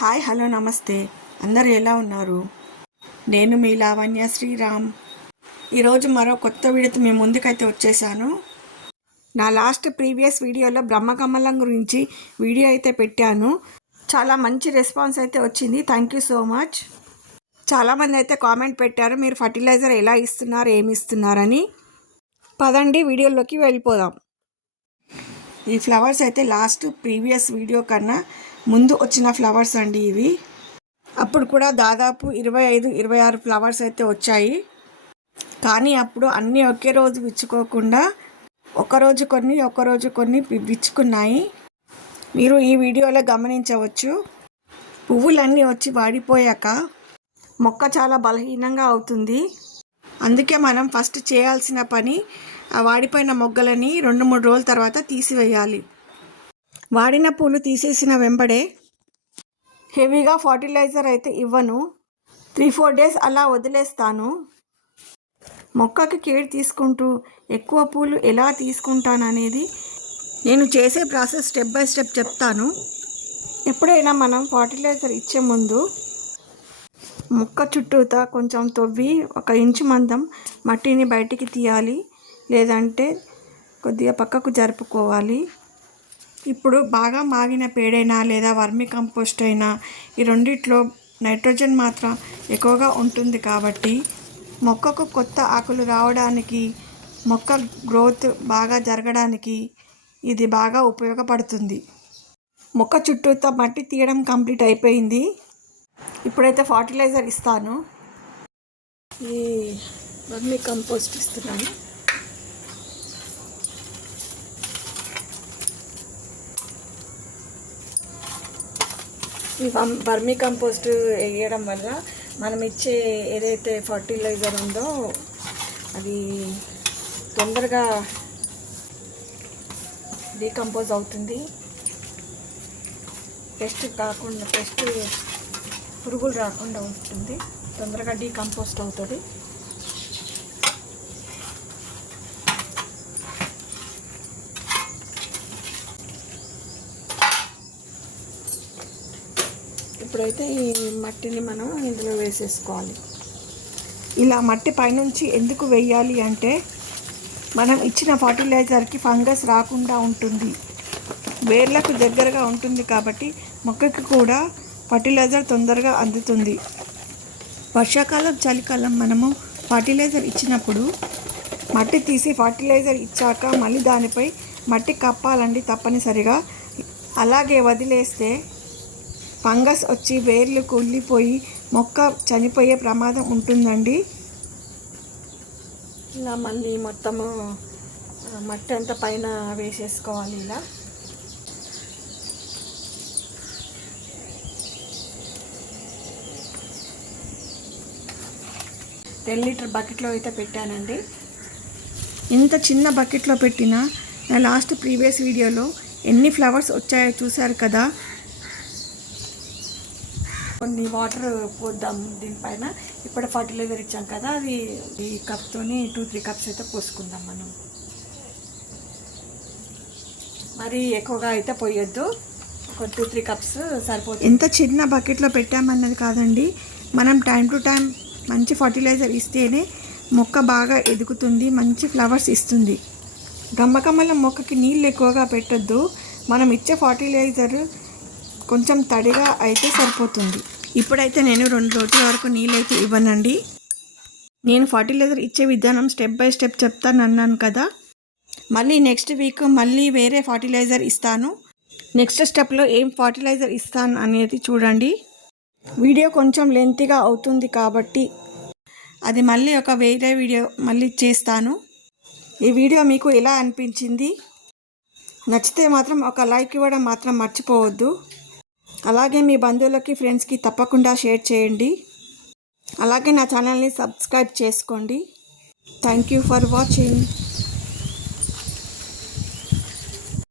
Hi hello నమస్తే. అందరు ఎలా ఉన్నారు? నేను మీ లావణ్య శ్రీరామ్. ఈరోజు మరో కొత్త వీడియోతో మీ ముందుకైతే వచ్చేసాను. నా లాస్ట్ ప్రీవియస్ వీడియోలో బ్రహ్మకమలం గురించి వీడియో అయితే పెట్టాను. చాలా మంచి రెస్పాన్స్ అయితే వచ్చింది. థ్యాంక్ యూ సో మచ్ చాలామంది అయితే కామెంట్ పెట్టారు మీరు ఫర్టిలైజర్ ఎలా ఇస్తున్నారు ఏమి ఇస్తున్నారని. పదండి వీడియోలోకి వెళ్ళిపోదాం. ఈ ఫ్లవర్స్ అయితే లాస్ట్ ప్రీవియస్ వీడియో కన్నా ముందు వచ్చిన ఫ్లవర్స్ అండి ఇవి. అప్పుడు కూడా దాదాపు ఇరవై ఐదు ఇరవై ఆరు ఫ్లవర్స్ అయితే వచ్చాయి. కానీ అప్పుడు అన్నీ ఒకే రోజు విచ్చుకోకుండా ఒకరోజు కొన్ని ఒకరోజు కొన్ని విచ్చుకున్నాయి. మీరు ఈ వీడియోలో గమనించవచ్చు. పువ్వులన్నీ వచ్చి వాడిపోయాక మొక్క చాలా బలహీనంగా అవుతుంది. అందుకే మనం ఫస్ట్ చేయాల్సిన పని ఆ వాడిపోయిన మొగ్గలని రెండు మూడు రోజుల తర్వాత తీసివేయాలి. వాడిన పూలు తీసేసిన వెంబడే హెవీగా ఫర్టిలైజర్ అయితే ఇవ్వను. త్రీ ఫోర్ డేస్ అలా వదిలేస్తాను. మొక్కకి కేర్ తీసుకుంటూ ఎక్కువ పూలు ఎలా తీసుకుంటాననేది నేను చేసే ప్రాసెస్ స్టెప్ బై స్టెప్ చెప్తాను. ఎప్పుడైనా మనం ఫర్టిలైజర్ ఇచ్చే ముందు మొక్క చుట్టూతా కొంచెం తవ్వి ఒక ఇంచు మందం మట్టిని బయటికి తీయాలి. లేదంటే కొద్దిగా పక్కకు జరుపుకోవాలి. ఇప్పుడు బాగా మాగిన పేడైనా లేదా వర్మి కంపోస్ట్ అయినా ఈ రెండిట్లో నైట్రోజన్ మాత్రం ఎక్కువగా ఉంటుంది కాబట్టి మొక్కకు కొత్త ఆకులు రావడానికి మొక్క గ్రోత్ బాగా జరగడానికి ఇది బాగా ఉపయోగపడుతుంది. మొక్క చుట్టూతో మట్టి తీయడం కంప్లీట్ అయిపోయింది. ఇప్పుడైతే ఫర్టిలైజర్ ఇస్తాను. ఈ వర్మి కంపోస్ట్ ఇస్తున్నాను. ఈ వర్మీ కంపోస్ట్ వేయడం వల్ల మనం ఇచ్చే ఏదైతే ఫర్టిలైజర్ ఉందో అది తొందరగా డీకంపోజ్ అవుతుంది. పెస్ట్ కాకుండా పెస్ట్ పురుగులు రాకుండా ఉంటుంది. తొందరగా డీకంపోస్ట్ అవుతుంది. ఇప్పుడైతే ఈ మట్టిని మనం ఇందులో వేసేసుకోవాలి. ఇలా మట్టి పైనుంచి ఎందుకు వేయాలి అంటే మనం ఇచ్చిన ఫర్టిలైజర్కి ఫంగస్ రాకుండా ఉంటుంది. వేర్లకు దగ్గరగా ఉంటుంది కాబట్టి మొక్కకి కూడా ఫర్టిలైజర్ తొందరగా అందుతుంది. వర్షాకాలం చలికాలం మనము ఫర్టిలైజర్ ఇచ్చినప్పుడు మట్టి తీసి ఫర్టిలైజర్ ఇచ్చాక మళ్ళీ దానిపై మట్టి కప్పాలండి తప్పనిసరిగా. అలాగే వదిలేస్తే ఫంగస్ వచ్చి వేర్లు కుళ్ళిపోయి మొక్క చనిపోయే ప్రమాదం ఉంటుందండి. ఇలా మళ్ళీ మొత్తము మట్టి అంతా పైన వేసేసుకోవాలి ఇలా. టెన్ లీటర్ బకెట్లో అయితే పెట్టానండి. ఇంత చిన్న బకెట్లో పెట్టినా నా లాస్ట్ ప్రీవియస్ వీడియోలో ఎన్ని ఫ్లవర్స్ వచ్చాయో చూశారు కదా కొన్ని వాటర్ పోద్దాం దీనిపైన. ఇప్పుడు ఫర్టిలైజర్ ఇచ్చాం కదా అది ఈ కప్తోని టూ త్రీ కప్స్ అయితే పోసుకుందాం మనం. మరి ఎక్కువగా అయితే పోయొద్దు. ఒక టూ త్రీ కప్స్ సరిపోతుంది. ఎంత చిన్న బకెట్లో పెట్టామన్నది కాదండి. మనం టైం టు టైం మంచి ఫర్టిలైజర్ ఇస్తేనే మొక్క బాగా ఎదుగుతుంది మంచి ఫ్లవర్స్ ఇస్తుంది. గమ్మకమ్మల మొక్కకి నీళ్ళు ఎక్కువగా పెట్టొద్దు. మనం ఇచ్చే ఫర్టిలైజర్ కొంచెం తడిగా అయితే సరిపోతుంది. ఇప్పుడైతే నేను రెండు రోజుల వరకు నీళ్ళైతే ఇవ్వనండి. నేను ఫర్టిలైజర్ ఇచ్చే విధానం స్టెప్ బై స్టెప్ చెప్తాను అన్నాను కదా. మళ్ళీ నెక్స్ట్ వీక్ మళ్ళీ వేరే ఫర్టిలైజర్ ఇస్తాను. నెక్స్ట్ స్టెప్లో ఏం ఫర్టిలైజర్ ఇస్తాను అనేది చూడండి. వీడియో కొంచెం లెంతీగా అవుతుంది కాబట్టి అది మళ్ళీ ఒక వేరే వీడియో మళ్ళీ చేస్తాను. ఈ వీడియో మీకు ఎలా అనిపించింది? నచ్చితే మాత్రం ఒక లైక్ ఇవ్వడం మాత్రం మర్చిపోవద్దు. అలాగే మీ బంధువులకి ఫ్రెండ్స్కి తప్పకుండా షేర్ చేయండి. అలాగే నా ఛానల్ని సబ్స్క్రైబ్ చేసుకోండి. Thank you for watching.